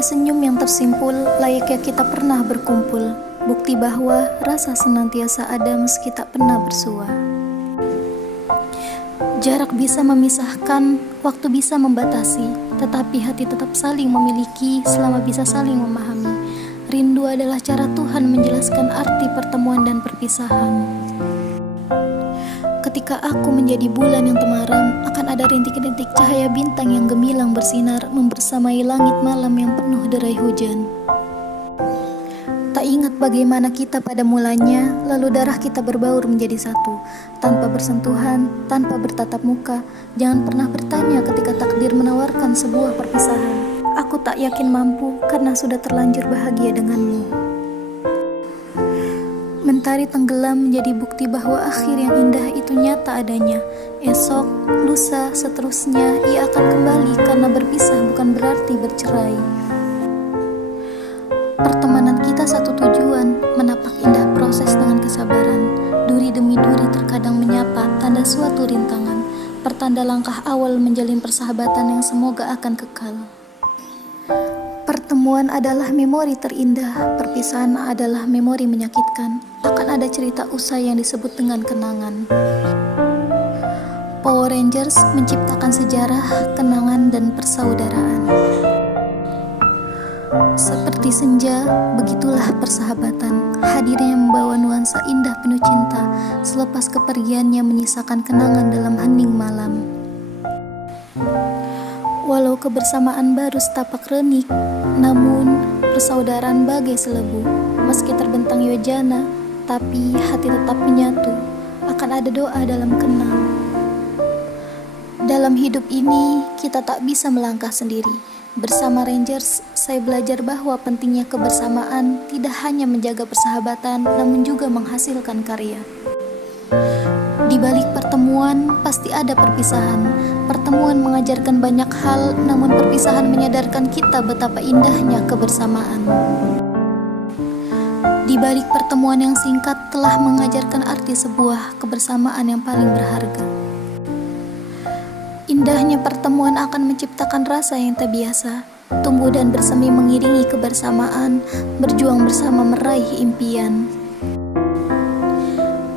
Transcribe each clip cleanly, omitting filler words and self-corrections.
Ada senyum yang tersimpul layaknya kita pernah berkumpul, bukti bahwa rasa senantiasa ada meski tak pernah bersua. Jarak bisa memisahkan, waktu bisa membatasi, tetapi hati tetap saling memiliki selama bisa saling memahami. Rindu adalah cara Tuhan menjelaskan arti pertemuan dan perpisahan. Ketika aku menjadi bulan yang temaram, akan ada rintik-rintik cahaya bintang yang gemilang bersinar membersamai langit malam yang penuh derai hujan. Tak ingat bagaimana kita pada mulanya, lalu darah kita berbaur menjadi satu. Tanpa bersentuhan, tanpa bertatap muka, jangan pernah bertanya ketika takdir menawarkan sebuah perpisahan. Aku tak yakin mampu karena sudah terlanjur bahagia denganmu. Mentari tenggelam menjadi bukti bahwa akhir yang indah itu nyata adanya. Esok, lusa, seterusnya ia akan kembali karena berpisah bukan berarti bercerai. Pertemanan kita satu tujuan, menapak indah proses dengan kesabaran. Duri demi duri terkadang menyapa, tanda suatu rintangan. Pertanda langkah awal menjalin persahabatan yang semoga akan kekal. Pertemuan adalah memori terindah, perpisahan adalah memori menyakitkan. Akan ada cerita usai yang disebut dengan kenangan. Power Rangers menciptakan sejarah, kenangan, dan persaudaraan. Seperti senja, begitulah persahabatan. Hadirnya membawa nuansa indah penuh cinta, selepas kepergiannya menyisakan kenangan dalam hening malam. Walau kebersamaan baru setapak renik, namun persaudaraan bagai selebu. Meski terbentang yojana, tapi hati tetap menyatu. Akan ada doa dalam kenang. Dalam hidup ini, kita tak bisa melangkah sendiri. Bersama Rangers, saya belajar bahwa pentingnya kebersamaan tidak hanya menjaga persahabatan, namun juga menghasilkan karya. Di balik pertemuan, pasti ada perpisahan. Pertemuan mengajarkan banyak hal, namun perpisahan menyadarkan kita betapa indahnya kebersamaan. Di balik pertemuan yang singkat telah mengajarkan arti sebuah kebersamaan yang paling berharga. Indahnya pertemuan akan menciptakan rasa yang tak biasa, tumbuh dan bersemi mengiringi kebersamaan, berjuang bersama meraih impian.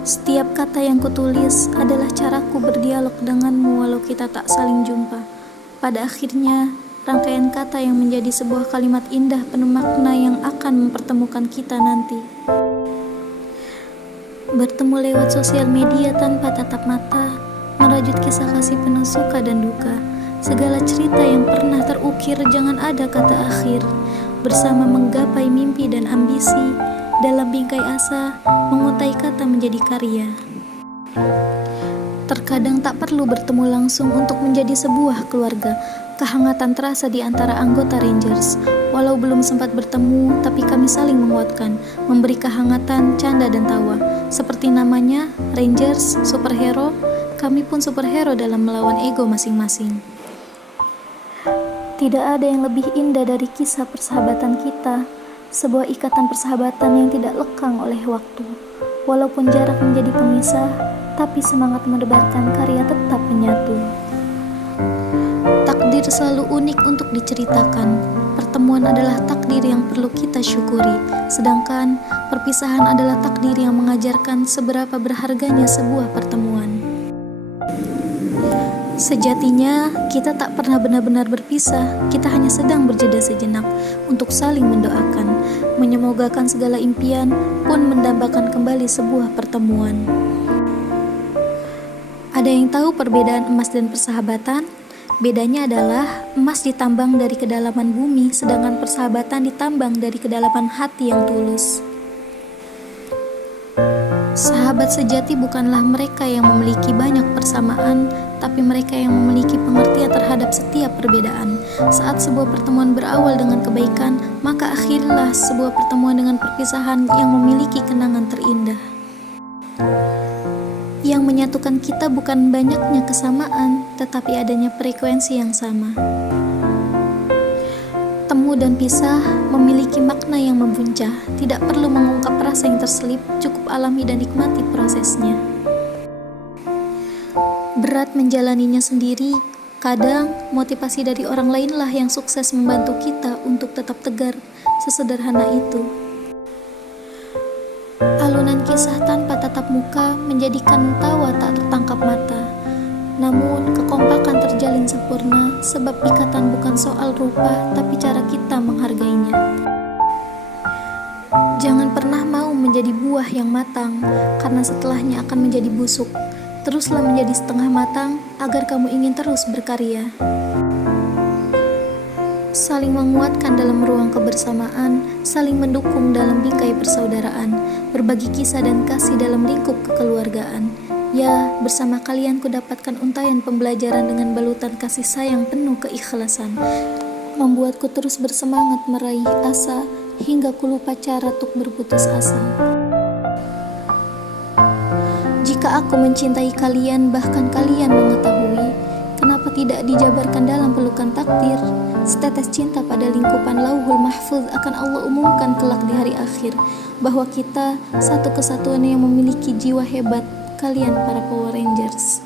Setiap kata yang kutulis adalah caraku berdialog denganmu walau kita tak saling jumpa. Pada akhirnya, rangkaian kata yang menjadi sebuah kalimat indah penuh makna yang akan mempertemukan kita nanti. Bertemu lewat sosial media tanpa tatap mata, merajut kisah kasih penuh suka dan duka. Segala cerita yang pernah terukir jangan ada kata akhir. Bersama menggapai mimpi dan ambisi, dalam bingkai asa, menguntai kata menjadi karya. Terkadang tak perlu bertemu langsung untuk menjadi sebuah keluarga. Kehangatan terasa di antara anggota Rangers. Walau belum sempat bertemu, tapi kami saling menguatkan, memberi kehangatan, canda dan tawa. Seperti namanya, Rangers, superhero, kami pun superhero dalam melawan ego masing-masing. Tidak ada yang lebih indah dari kisah persahabatan kita. Sebuah ikatan persahabatan yang tidak lekang oleh waktu. Walaupun jarak menjadi pemisah, tapi semangat menebarkan karya tetap menyatu. Takdir selalu unik untuk diceritakan. Pertemuan adalah takdir yang perlu kita syukuri. Sedangkan perpisahan adalah takdir yang mengajarkan seberapa berharganya sebuah pertemuan. Sejatinya, kita tak pernah benar-benar berpisah. Kita hanya sedang berjeda sejenak untuk saling mendoakan, menyemogakan segala impian, pun mendambakan kembali sebuah pertemuan. Ada yang tahu perbedaan emas dan persahabatan? Bedanya adalah emas ditambang dari kedalaman bumi, sedangkan persahabatan ditambang dari kedalaman hati yang tulus. Sahabat sejati bukanlah mereka yang memiliki banyak persamaan, tapi mereka yang memiliki pengertian terhadap setiap perbedaan. Saat sebuah pertemuan berawal dengan kebaikan, maka akhirlah sebuah pertemuan dengan perpisahan yang memiliki kenangan terindah. Yang menyatukan kita bukan banyaknya kesamaan, tetapi adanya frekuensi yang sama. Temu dan pisah memiliki makna yang membuncah. Tidak perlu mengungkap rasa yang terselip, cukup alami dan nikmati prosesnya. Berat menjalaninya sendiri, Kadang, motivasi dari orang lainlah yang sukses membantu kita untuk tetap tegar, sesederhana itu. Alunan kisah tanpa tatap muka menjadikan tawa tak tertangkap mata. Namun, kekompakan terjalin sempurna sebab ikatan bukan soal rupa, tapi cara kita menghargainya. Jangan pernah mau menjadi buah yang matang, karena setelahnya akan menjadi busuk. Teruslah menjadi setengah matang agar kamu ingin terus berkarya. Saling menguatkan dalam ruang kebersamaan, saling mendukung dalam bingkai persaudaraan, berbagi kisah dan kasih dalam lingkup kekeluargaan. Ya, bersama kalian ku dapatkan untaian pembelajaran dengan balutan kasih sayang penuh keikhlasan. Membuatku terus bersemangat meraih asa, hingga ku lupa cara untuk berputus asa. Jika aku mencintai kalian, bahkan kalian mengetahui, kenapa tidak dijabarkan dalam pelukan takdir? Setetes cinta pada lingkupan lauhul mahfuz akan Allah umumkan kelak di hari akhir, bahwa kita satu kesatuan yang memiliki jiwa hebat, kalian para Power Rangers.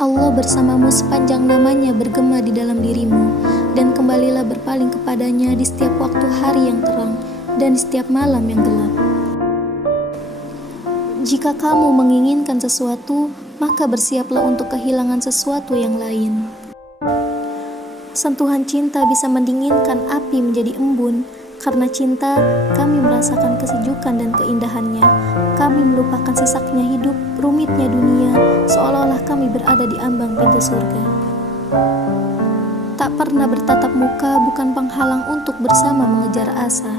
Allah bersamamu sepanjang namanya bergema di dalam dirimu, dan kembalilah berpaling kepadanya di setiap waktu hari yang terang, dan di setiap malam yang gelap. Jika kamu menginginkan sesuatu, maka bersiaplah untuk kehilangan sesuatu yang lain. Sentuhan cinta bisa mendinginkan api menjadi embun. Karena cinta, kami merasakan kesejukan dan keindahannya. Kami melupakan sesaknya hidup, rumitnya dunia, seolah-olah kami berada di ambang pintu surga. Tak pernah bertatap muka bukan penghalang untuk bersama mengejar asa.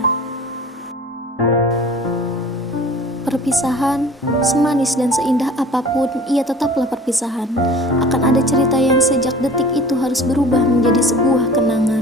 Perpisahan, semanis dan seindah apapun, ia tetaplah perpisahan. Akan ada cerita yang sejak detik itu harus berubah menjadi sebuah kenangan.